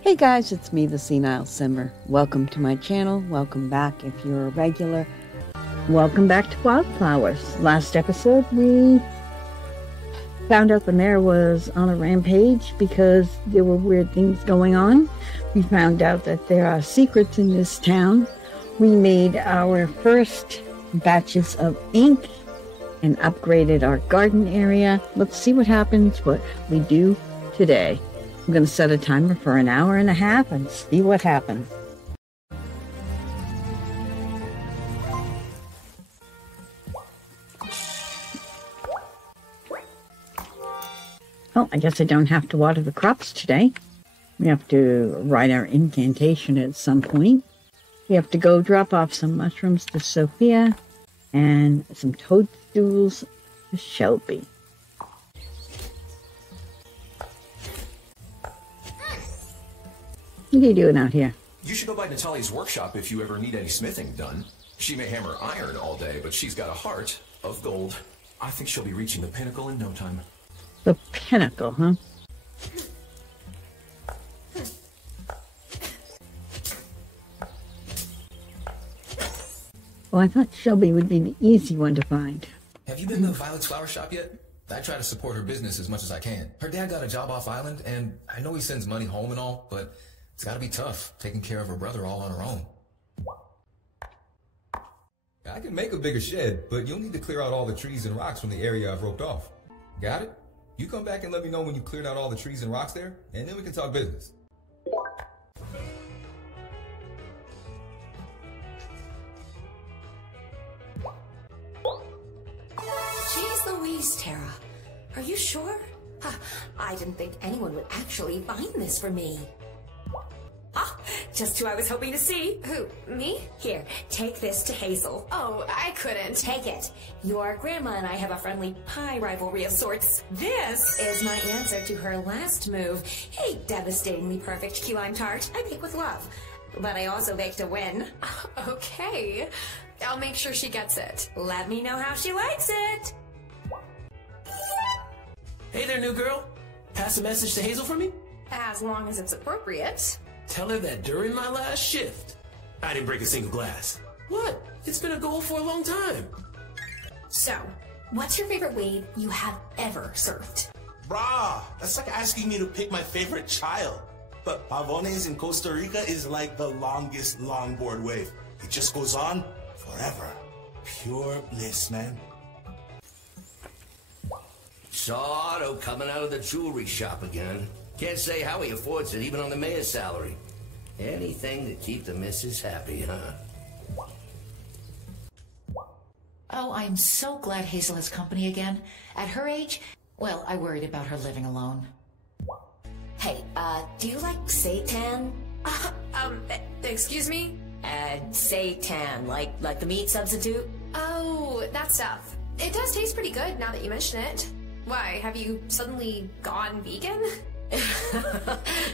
Hey guys, it's me, the SenileSimmer. Welcome to my channel. Welcome back if you're a regular. Welcome back to Wylde Flowers. Last episode, we found out the mayor was on a rampage because there were weird things going on. We found out that there are secrets in this town. We made our first batches of ink and upgraded our garden area. Let's see what happens, what we do today. I'm going to set a timer for an hour and a half and see what happens. Well, I guess I don't have to water the crops today. We have to write our incantation at some point. We have to go drop off some mushrooms to Sophia and some toadstools to Shelby. What are you doing out here? You should go by Natalia's workshop if you ever need any smithing done. She may hammer iron all day, but she's got a heart of gold. I think she'll be reaching the pinnacle in no time. The pinnacle, huh? Well, I thought Shelby would be the easy one to find. Have you been to Violet's flower shop yet? I try to support her business as much as I can. Her dad got a job off island, and I know he sends money home and all, but it's gotta be tough, taking care of her brother all on her own. I can make a bigger shed, but you'll need to clear out all the trees and rocks from the area I've roped off. Got it? You come back and let me know when you cleared out all the trees and rocks there, and then we can talk business. Jeez Louise, Tara. Are you sure? I didn't think anyone would actually find this for me. Ah, just who I was hoping to see. Who, me? Here, take this to Hazel. Oh, I couldn't. Take it. Your grandma and I have a friendly pie rivalry of sorts. This is my answer to her last move. A devastatingly perfect key lime tart I bake with love. But I also bake to win. Okay. I'll make sure she gets it. Let me know how she likes it. Hey there, new girl. Pass a message to Hazel for me? As long as it's appropriate. Tell her that during my last shift, I didn't break a single glass. What? It's been a goal for a long time. So, what's your favorite wave you have ever served? Brah, that's like asking me to pick my favorite child. But Pavones in Costa Rica is like the longest longboard wave. It just goes on forever. Pure bliss, man. Saw Otto coming out of the jewelry shop again. Can't say how he affords it, even on the mayor's salary. Anything to keep the missus happy, huh? Oh, I'm so glad Hazel has company again. At her age, well, I worried about her living alone. Hey, do you like seitan? Excuse me? Seitan, like the meat substitute? Oh, that stuff. It does taste pretty good now that you mention it. Why, have you suddenly gone vegan?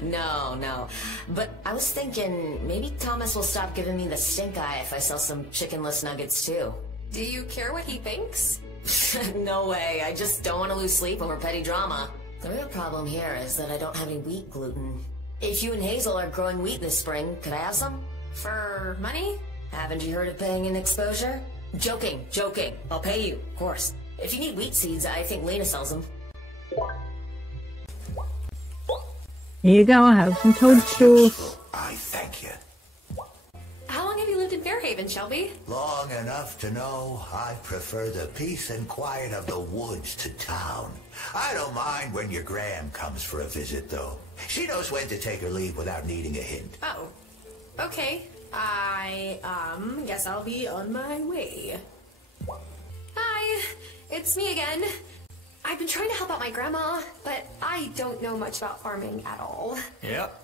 No. But I was thinking maybe Thomas will stop giving me the stink eye if I sell some chickenless nuggets too. Do you care what he thinks? No way, I just don't want to lose sleep over petty drama. The real problem here is that I don't have any wheat gluten. If you and Hazel are growing wheat this spring, could I have some? For money? Haven't you heard of paying in exposure? Joking. I'll pay you, of course. If you need wheat seeds, I think Lena sells them. Here you go, have some toadstools. I thank you. How long have you lived in Fairhaven, Shelby? Long enough to know I prefer the peace and quiet of the woods to town. I don't mind when your Gram comes for a visit, though. She knows when to take her leave without needing a hint. Oh, okay. I, guess I'll be on my way. Hi, it's me again. I've been trying to help out my grandma, but I don't know much about farming at all. Yep.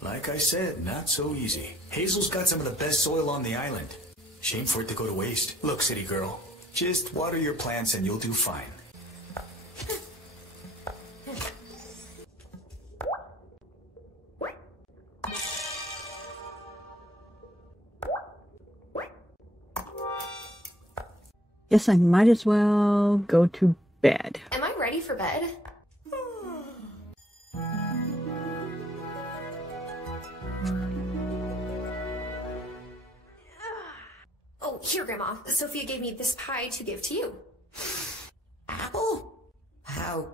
Like I said, not so easy. Hazel's got some of the best soil on the island. Shame for it to go to waste. Look, city girl, just water your plants and you'll do fine. Guess I might as well go to bed. Am I ready for bed? Here, Grandma. Sophia gave me this pie to give to you. Apple? How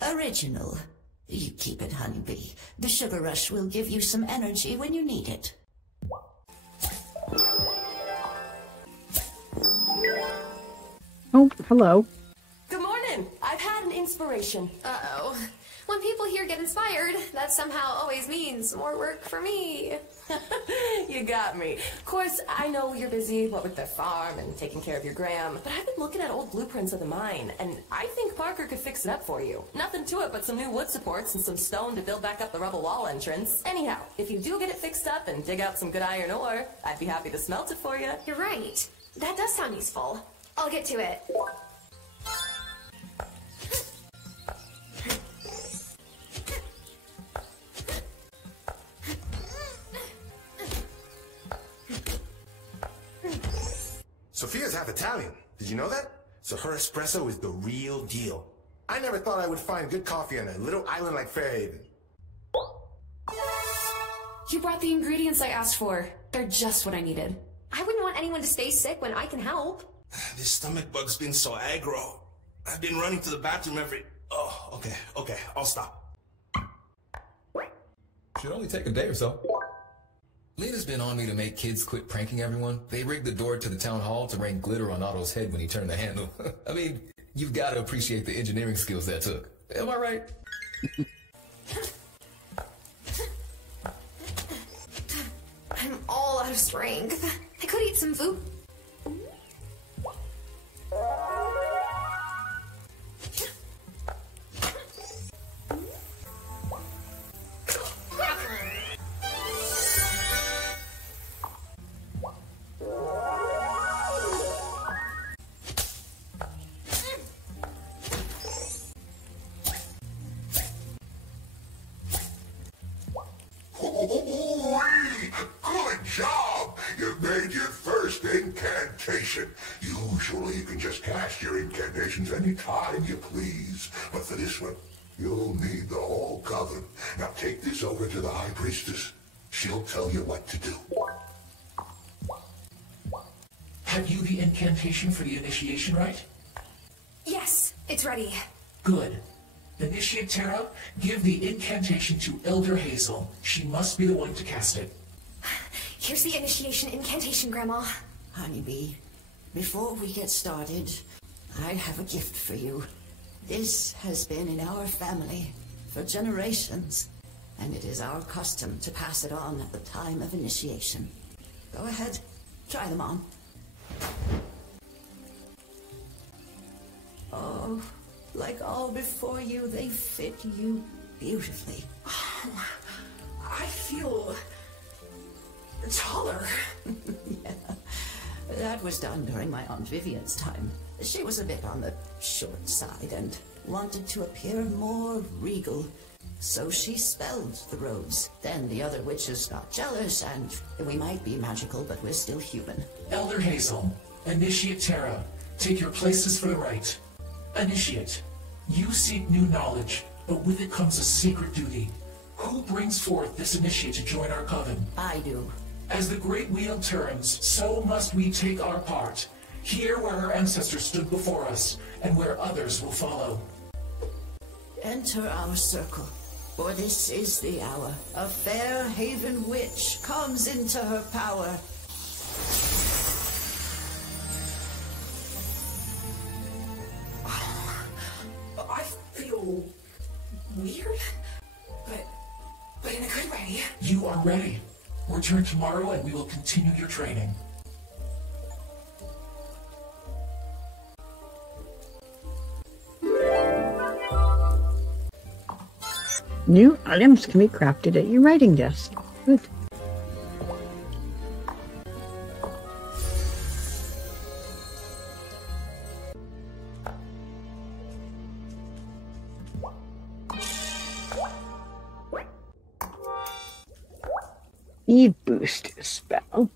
original. You keep it, honeybee. The sugar rush will give you some energy when you need it. Oh, hello. Good morning. I've had an inspiration. Uh-oh. When people here get inspired, that somehow always means more work for me. You got me. Of course, I know you're busy, what with the farm and taking care of your gram, but I've been looking at old blueprints of the mine, and I think Parker could fix it up for you. Nothing to it but some new wood supports and some stone to build back up the rubble wall entrance. Anyhow, if you do get it fixed up and dig out some good iron ore, I'd be happy to smelt it for you. You're right. That does sound useful. I'll get to it. Sophia's half Italian. Did you know that? So her espresso is the real deal. I never thought I would find good coffee on a little island like Fairhaven. You brought the ingredients I asked for. They're just what I needed. I wouldn't want anyone to stay sick when I can help. This stomach bug's been so aggro. I've been running to the bathroom every... Oh, okay, I'll stop. Should only take a day or so. Lena's been on me to make kids quit pranking everyone. They rigged the door to the town hall to rain glitter on Otto's head when he turned the handle. I mean, you've got to appreciate the engineering skills that took. Am I right? I'm all out of strength. I could eat some food. Good job! You made your first incantation. Usually you can just cast your incantations any time you please. But for this one, you'll need the whole coven. Now take this over to the High Priestess. She'll tell you what to do. Have you the incantation for the initiation right? Yes, it's ready. Good. Initiate Terra, give the incantation to Elder Hazel. She must be the one to cast it. Here's the initiation incantation, Grandma. Honeybee, before we get started, I have a gift for you. This has been in our family for generations, and it is our custom to pass it on at the time of initiation. Go ahead, try them on. Oh, like all before you, they fit you beautifully. Oh, I feel taller. Yeah, that was done during my Aunt Vivian's time. She was a bit on the short side and wanted to appear more regal. So she spelled the robes. Then the other witches got jealous, and we might be magical, but we're still human. Elder Hazel, Initiate Terra, take your places for the rite. Initiate, you seek new knowledge, but with it comes a sacred duty. Who brings forth this initiate to join our coven? I do. As the great wheel turns, so must we take our part. Here where our ancestors stood before us, and where others will follow. Enter our circle, for this is the hour. A Fairhaven witch comes into her power. I feel weird, but in a good way. You are ready. Return tomorrow and we will continue your training. New items can be crafted at your writing desk. Good. E-boost spell.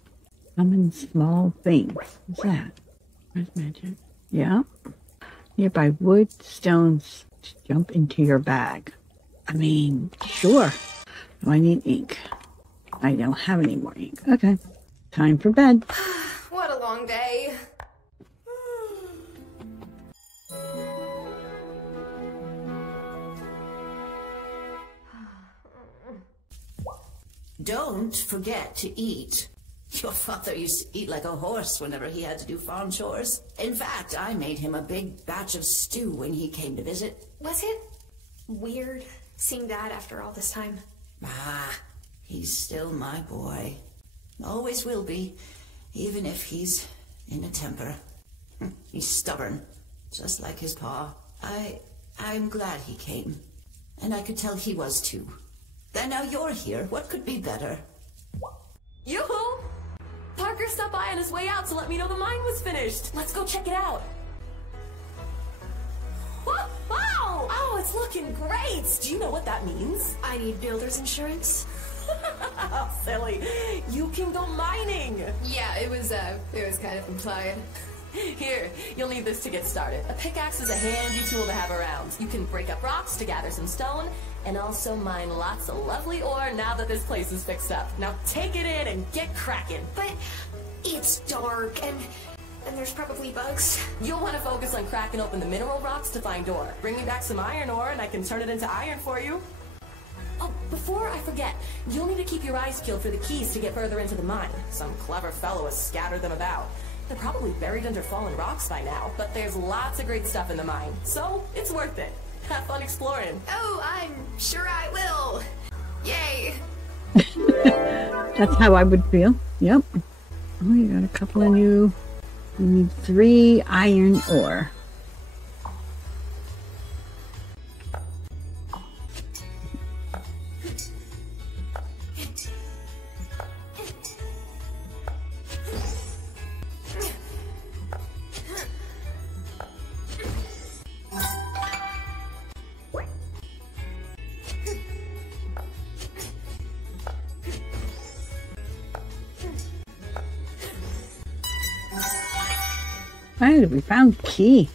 Summon small things. What's that? Where's magic? Yeah. Nearby wood, stones to jump into your bag. I mean, sure. Do I need ink? I don't have any more ink. Okay. Time for bed. What a long day. Don't forget to eat. Your father used to eat like a horse whenever he had to do farm chores. In fact, I made him a big batch of stew when he came to visit. Was it weird seeing Dad after all this time? Ah, he's still my boy. Always will be, even if he's in a temper. He's stubborn, just like his pa. I'm glad he came. And I could tell he was too. Then now you're here. What could be better? Yoo-hoo! Parker stopped by on his way out to let me know the mine was finished. Let's go check it out. Wow! Oh, it's looking great! Do you know what that means? I need builder's insurance. Oh, silly. You can go mining! Yeah, it was kind of implied. Here, you'll need this to get started. A pickaxe is a handy tool to have around. You can break up rocks to gather some stone, and also mine lots of lovely ore now that this place is fixed up. Now take it in and get cracking. But it's dark, and there's probably bugs. You'll want to focus on cracking open the mineral rocks to find ore. Bring me back some iron ore, and I can turn it into iron for you. Oh, before I forget, you'll need to keep your eyes peeled for the keys to get further into the mine. Some clever fellow has scattered them about. They're probably buried under fallen rocks by now, but there's lots of great stuff in the mine, so it's worth it. Have fun exploring. Oh, I'm sure I will. Yay. That's how I would feel. Yep. Oh, you got a couple of new... You need 3 iron ore. Finally, we found key.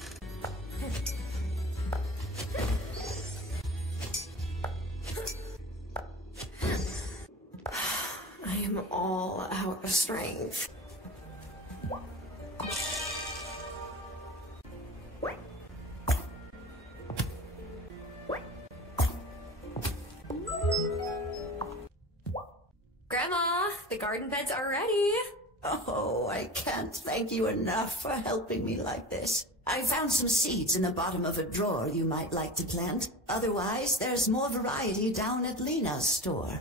I am all out of strength. Grandma, the garden beds are ready. Oh, I can't thank you enough for helping me like this. I found some seeds in the bottom of a drawer you might like to plant. Otherwise, there's more variety down at Lena's store.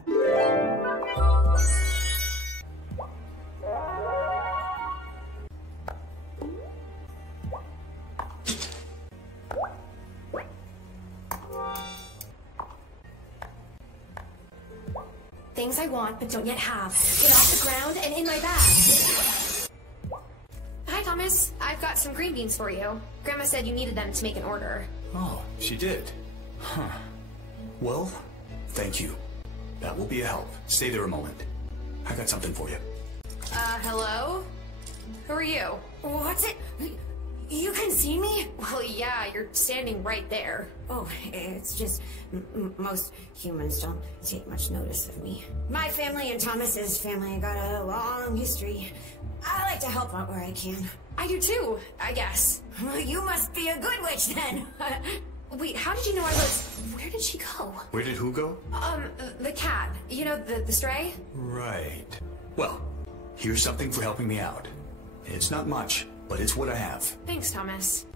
Things I want but don't yet have. Get off the ground and in my bag. Hi, Thomas. I've got some green beans for you. Grandma said you needed them to make an order. Oh, she did. Huh. Well, thank you. That will be a help. Stay there a moment. I got something for you. Hello? Who are you? What's it? You can see me? Well, yeah, you're standing right there. Oh, it's just most humans don't take much notice of me. My family and Thomas's family got a long history. I like to help out where I can. I do too, I guess. You must be a good witch then. Wait, how did you know I was... Where did she go? Where did who go? The cat. You know, the stray? Right. Well, here's something for helping me out. It's not much, but it's what I have. Thanks, Thomas.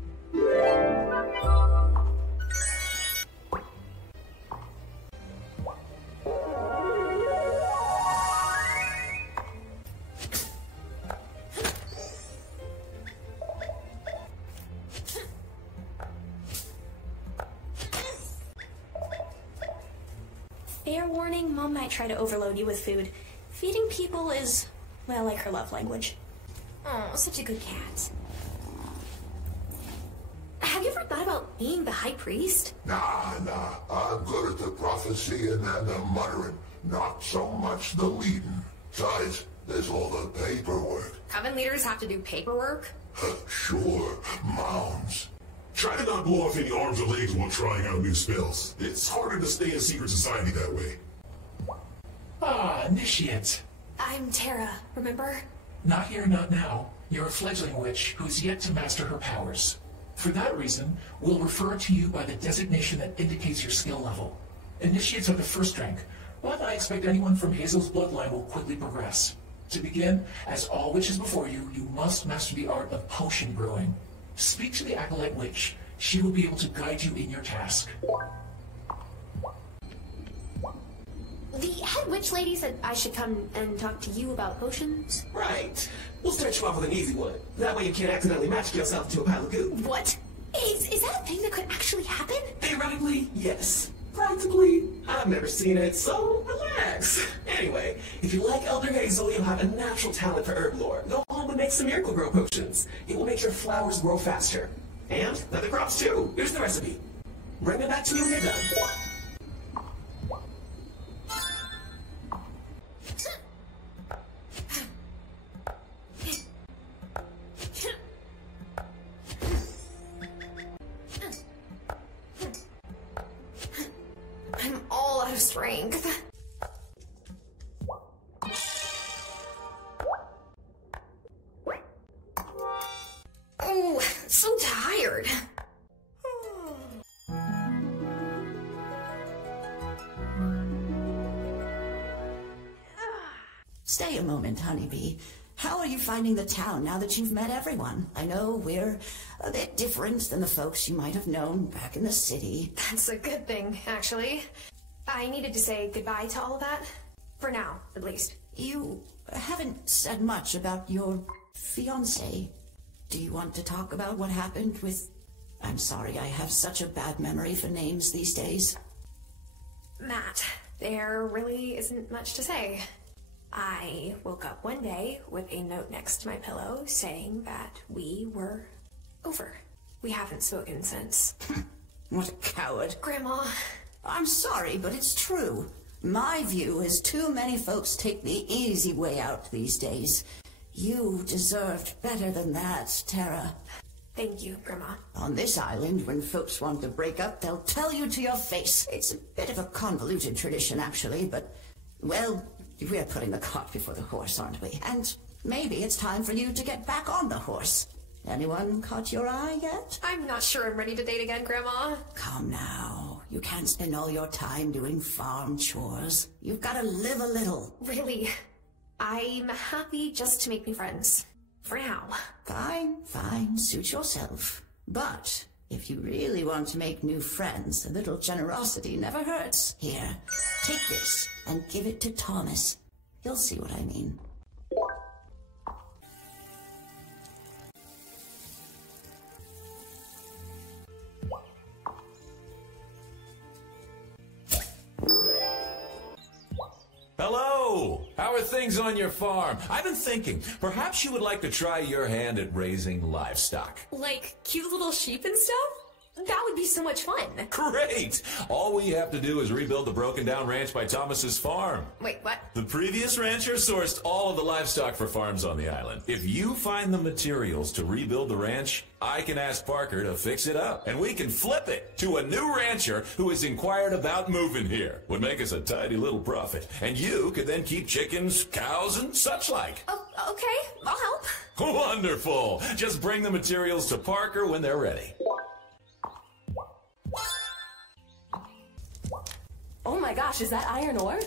Fair warning, Mom might try to overload you with food. Feeding people is, well, like her love language. Oh, such a good cat. Have you ever thought about being the high priest? Nah. I'm good at the prophecy and the muttering. Not so much the leading. Besides, there's all the paperwork. Coven leaders have to do paperwork? Sure, mounds. Try to not blow off any arms or legs while trying out new spells. It's harder to stay in secret society that way. Ah, initiate. I'm Tara, remember? Not here, not now. You're a fledgling witch who's yet to master her powers. For that reason, we'll refer to you by the designation that indicates your skill level. Initiates are the first rank, but I expect anyone from Hazel's bloodline will quickly progress. To begin, as all witches before you, you must master the art of potion brewing. Speak to the Acolyte Witch. She will be able to guide you in your task. The head witch lady said I should come and talk to you about potions. Right. We'll start you off with an easy one. That way you can't accidentally magic yourself into a pile of goo. What? Is that a thing that could actually happen? Theoretically, yes. Practically, I've never seen it, so relax. Anyway, if you like Elder Hazel, you'll have a natural talent for herb lore. Go home and make some miracle grow potions. It will make your flowers grow faster. And other crops too. Here's the recipe. Bring them back to me when you're done. I'm all out of strength. Oh, so tired. Stay a moment, honeybee. How are you finding the town now that you've met everyone? I know we're a bit different than the folks you might have known back in the city. That's a good thing, actually. I needed to say goodbye to all of that. For now, at least. You haven't said much about your fiancé. Do you want to talk about what happened with... I'm sorry, I have such a bad memory for names these days. Matt, there really isn't much to say. I woke up one day with a note next to my pillow saying that we were over. We haven't spoken since. What a coward. Grandma. I'm sorry, but it's true. My view is too many folks take the easy way out these days. You deserved better than that, Tara. Thank you, Grandma. On this island, when folks want to break up, they'll tell you to your face. It's a bit of a convoluted tradition, actually, but, well, we're putting the cart before the horse, aren't we? And maybe it's time for you to get back on the horse. Anyone caught your eye yet? I'm not sure I'm ready to date again, Grandma. Come now. You can't spend all your time doing farm chores. You've got to live a little. Really? I'm happy just to make new friends. For now. Fine, fine. Suit yourself. But if you really want to make new friends, a little generosity never hurts. Here, take this and give it to Thomas. You'll see what I mean. Hello! How are things on your farm? I've been thinking, perhaps you would like to try your hand at raising livestock. Like cute little sheep and stuff? That would be so much fun. Great! All we have to do is rebuild the broken down ranch by Thomas's farm. Wait, what? The previous rancher sourced all of the livestock for farms on the island. If you find the materials to rebuild the ranch, I can ask Parker to fix it up, and we can flip it to a new rancher who has inquired about moving here. Would make us a tidy little profit, and you could then keep chickens, cows, and such like. Oh, okay, I'll help. Wonderful! Just bring the materials to Parker when they're ready. Oh my gosh, is that iron ore?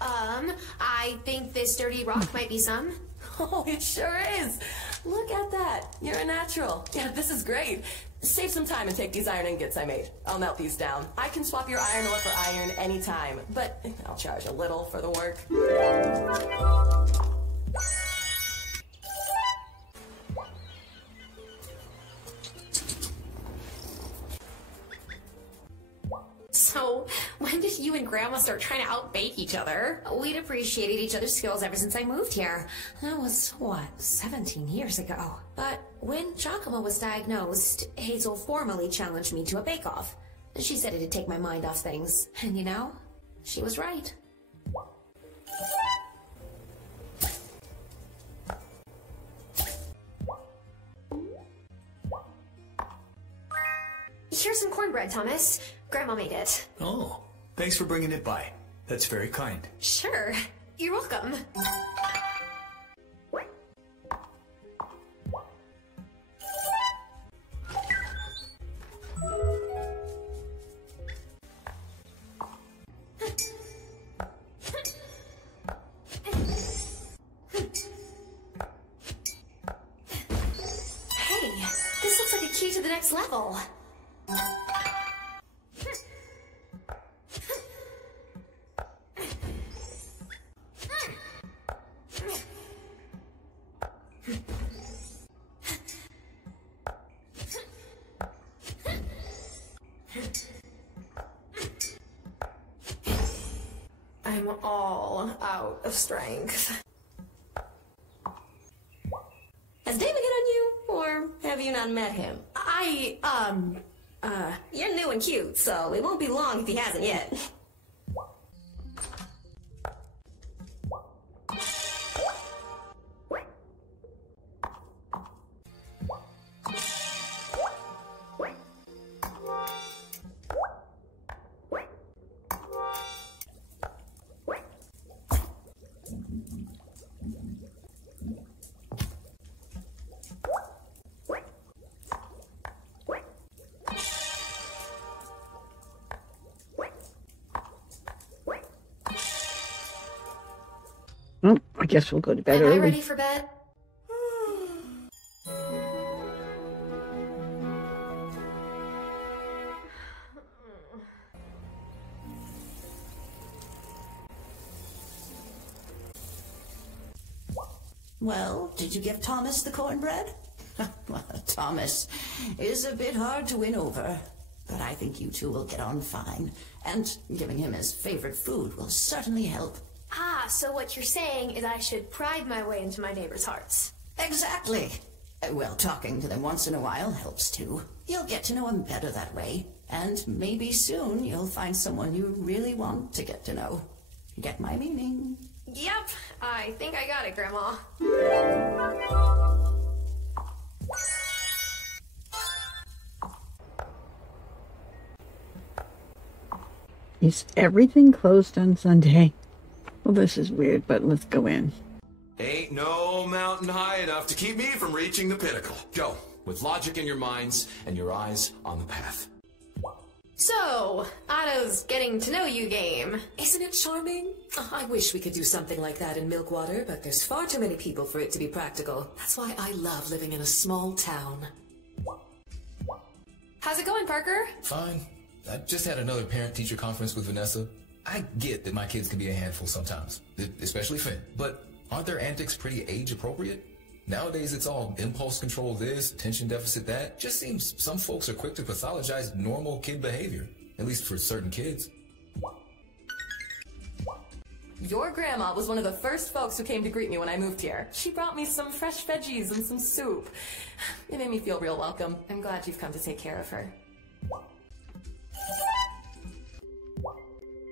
I think this dirty rock might be some. Oh, it sure is. Look at that. You're a natural. Yeah, this is great. Save some time and take these iron ingots I made. I'll melt these down. I can swap your iron ore for iron anytime, but I'll charge a little for the work. So, when did you and Grandma start trying to outbake each other? We'd appreciated each other's skills ever since I moved here. That was, what, 17 years ago. But when Giacomo was diagnosed, Hazel formally challenged me to a bake-off. She said it'd take my mind off things. And you know, she was right. Here's some cornbread, Thomas. Grandma made it. Oh, thanks for bringing it by. That's very kind. Sure. You're welcome. next level. I'm all out of strength. Has David hit on you, or have you not met him? You're new and cute, so it won't be long if he hasn't yet. Well, I guess we'll go to bed Am early. I ready for bed? Well, did you give Thomas the cornbread? Well, Thomas is a bit hard to win over, but I think you two will get on fine, and giving him his favorite food will certainly help. Ah, so what you're saying is I should pride my way into my neighbors' hearts. Exactly. Well, talking to them once in a while helps too. You'll get to know them better that way, and maybe soon you'll find someone you really want to get to know. Get my meaning? Yep, I think I got it, Grandma. Is everything closed on Sunday? Well, this is weird, but let's go in. Ain't no mountain high enough to keep me from reaching the pinnacle. Go, with logic in your minds and your eyes on the path. So, Otto's getting to know you game. Isn't it charming? Oh, I wish we could do something like that in Milkwater, but there's far too many people for it to be practical. That's why I love living in a small town. How's it going, Parker? Fine. I just had another parent-teacher conference with Vanessa. I get that my kids can be a handful sometimes, especially Finn, but aren't their antics pretty age-appropriate? Nowadays, it's all impulse control this, attention deficit that. Just seems some folks are quick to pathologize normal kid behavior, at least for certain kids. Your grandma was one of the first folks who came to greet me when I moved here. She brought me some fresh veggies and some soup. It made me feel real welcome. I'm glad you've come to take care of her.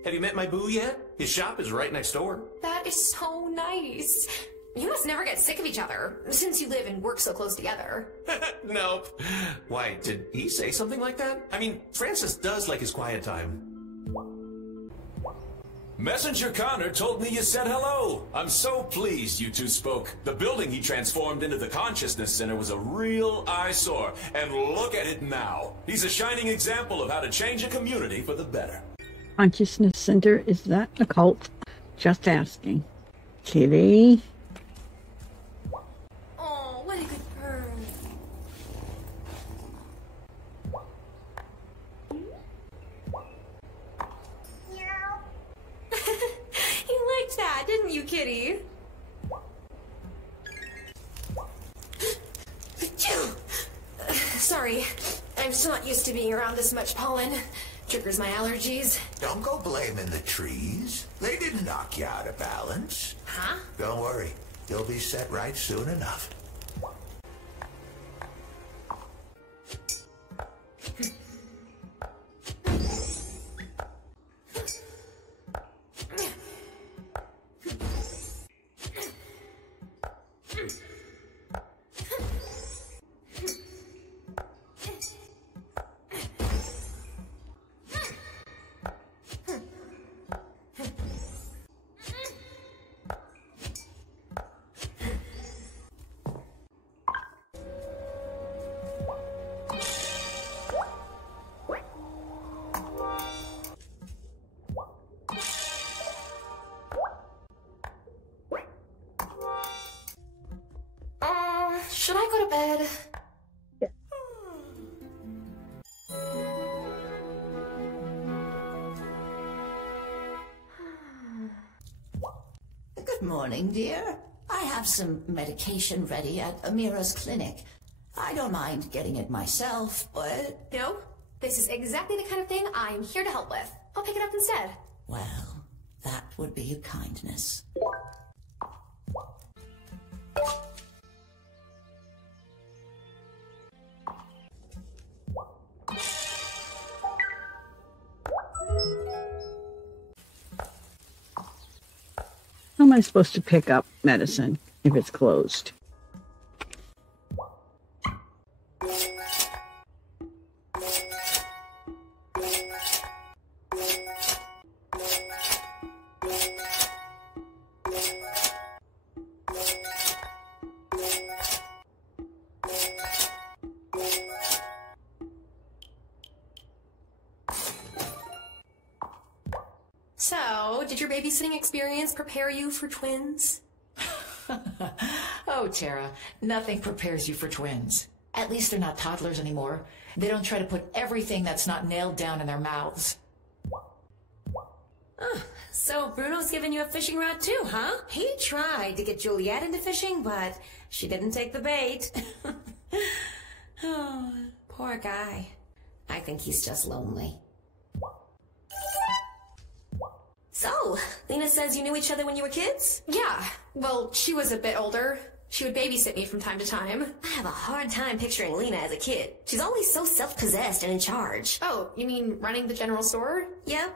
Have you met my boo yet? His shop is right next door. That is so nice. You must never get sick of each other, since you live and work so close together. Nope. Why, did he say something like that? I mean, Francis does like his quiet time. Messenger Connor told me you said hello. I'm so pleased you two spoke. The building he transformed into the Consciousness Center was a real eyesore. And look at it now. He's a shining example of how to change a community for the better. Consciousness Center, is that a cult? Just asking. Kitty? Oh, what a good bird. You liked that, didn't you, Kitty? Sorry, I'm just not used to being around this much pollen. Triggers my allergies. Don't go blaming the trees. They didn't knock you out of balance. Huh? Don't worry. You'll be set right soon enough. Should I go to bed? Good morning, dear. I have some medication ready at Amira's clinic. I don't mind getting it myself, but... No, this is exactly the kind of thing I'm here to help with. I'll pick it up instead. Well, that would be a kindness. How am I supposed to pick up medicine if it's closed? So, did your babysitting experience prepare you for twins? Oh, Tara, nothing prepares you for twins. At least they're not toddlers anymore. They don't try to put everything that's not nailed down in their mouths. So Bruno's giving you a fishing rod too, huh? He tried to get Juliet into fishing, but she didn't take the bait. Oh, poor guy. I think he's just lonely. So, Lena says you knew each other when you were kids? Yeah, well, she was a bit older. She would babysit me from time to time. I have a hard time picturing Lena as a kid. She's always so self-possessed and in charge. Oh, you mean running the general store? Yeah.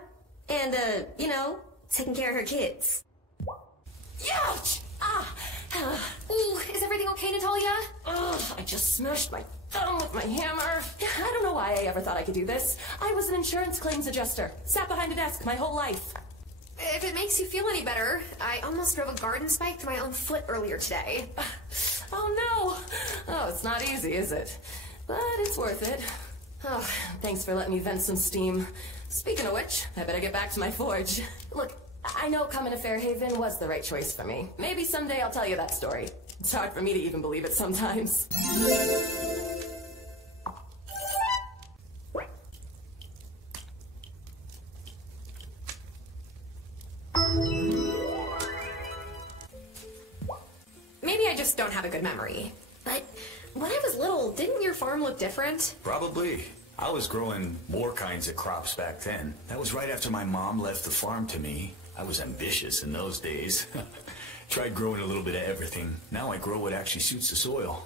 And, you know, taking care of her kids. Ouch! Ooh, is everything okay, Natalia? I just smashed my thumb with my hammer. I don't know why I ever thought I could do this. I was an insurance claims adjuster. Sat behind a desk my whole life. If it makes you feel any better, I almost drove a garden spike through my own foot earlier today. Oh no! Oh, it's not easy, is it? But it's worth it. Oh, thanks for letting me vent some steam. Speaking of which, I better get back to my forge. Look, I know coming to Fairhaven was the right choice for me. Maybe someday I'll tell you that story. It's hard for me to even believe it sometimes. Maybe I just don't have a good memory. But when I was little, didn't your farm look different? Probably. I was growing more kinds of crops back then. That was right after my mom left the farm to me. I was ambitious in those days. Tried growing a little bit of everything. Now I grow what actually suits the soil.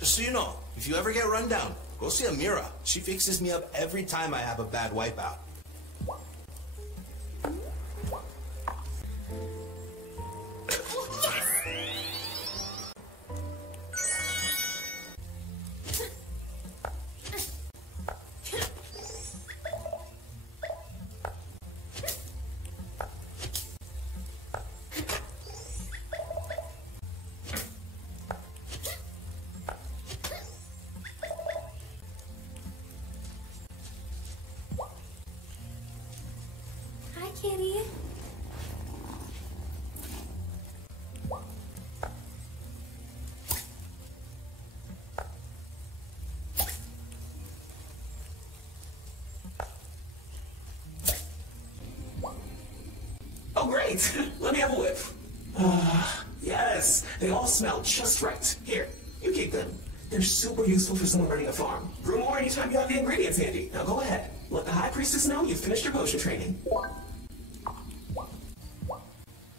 Just so you know, if you ever get run down, go see Amira. She fixes me up every time I have a bad wipeout. Kitty. Oh, great. Let me have a whiff. Yes, they all smell just right. Here, you keep them. They're super useful for someone running a farm. Brew more anytime you have the ingredients handy. Now go ahead. Let the High Priestess know you've finished your potion training.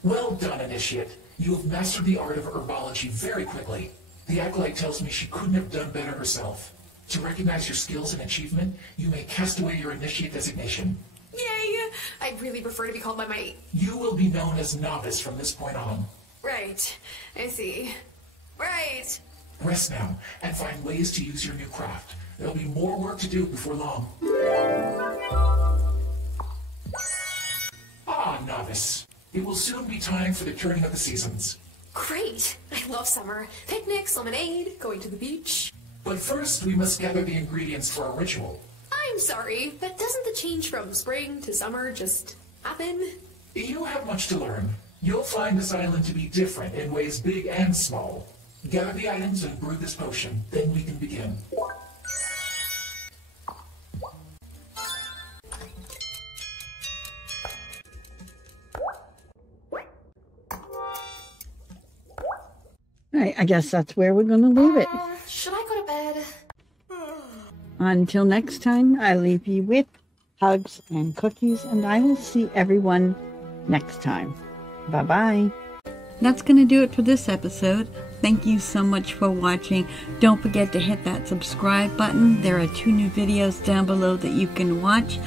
Well done, Initiate. You have mastered the art of herbology very quickly. The Acolyte tells me she couldn't have done better herself. To recognize your skills and achievement, you may cast away your Initiate designation. Yay! I'd really prefer to be called by my... You will be known as Novice from this point on. Right. I see. Right. Rest now, and find ways to use your new craft. There'll be more work to do before long. Ah, Novice. It will soon be time for the turning of the seasons. Great! I love summer. Picnics, lemonade, going to the beach. But first, we must gather the ingredients for our ritual. I'm I'm sorry, but doesn't the change from spring to summer just happen? You have much to learn. You'll find this island to be different in ways big and small. Gather the items and brew this potion, then we can begin. Alright, I guess that's where we're going to leave it. Should I go to bed? Until next time, I leave you with hugs and cookies, and I will see everyone next time. Bye-bye. That's going to do it for this episode. Thank you so much for watching. Don't forget to hit that subscribe button. There are 2 new videos down below that you can watch.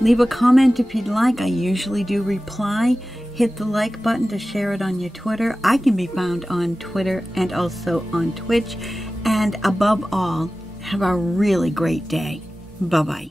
Leave a comment if you'd like. I usually do reply. Hit the like button to share it on your Twitter. I can be found on Twitter and also on Twitch. And above all, have a really great day. Bye-bye.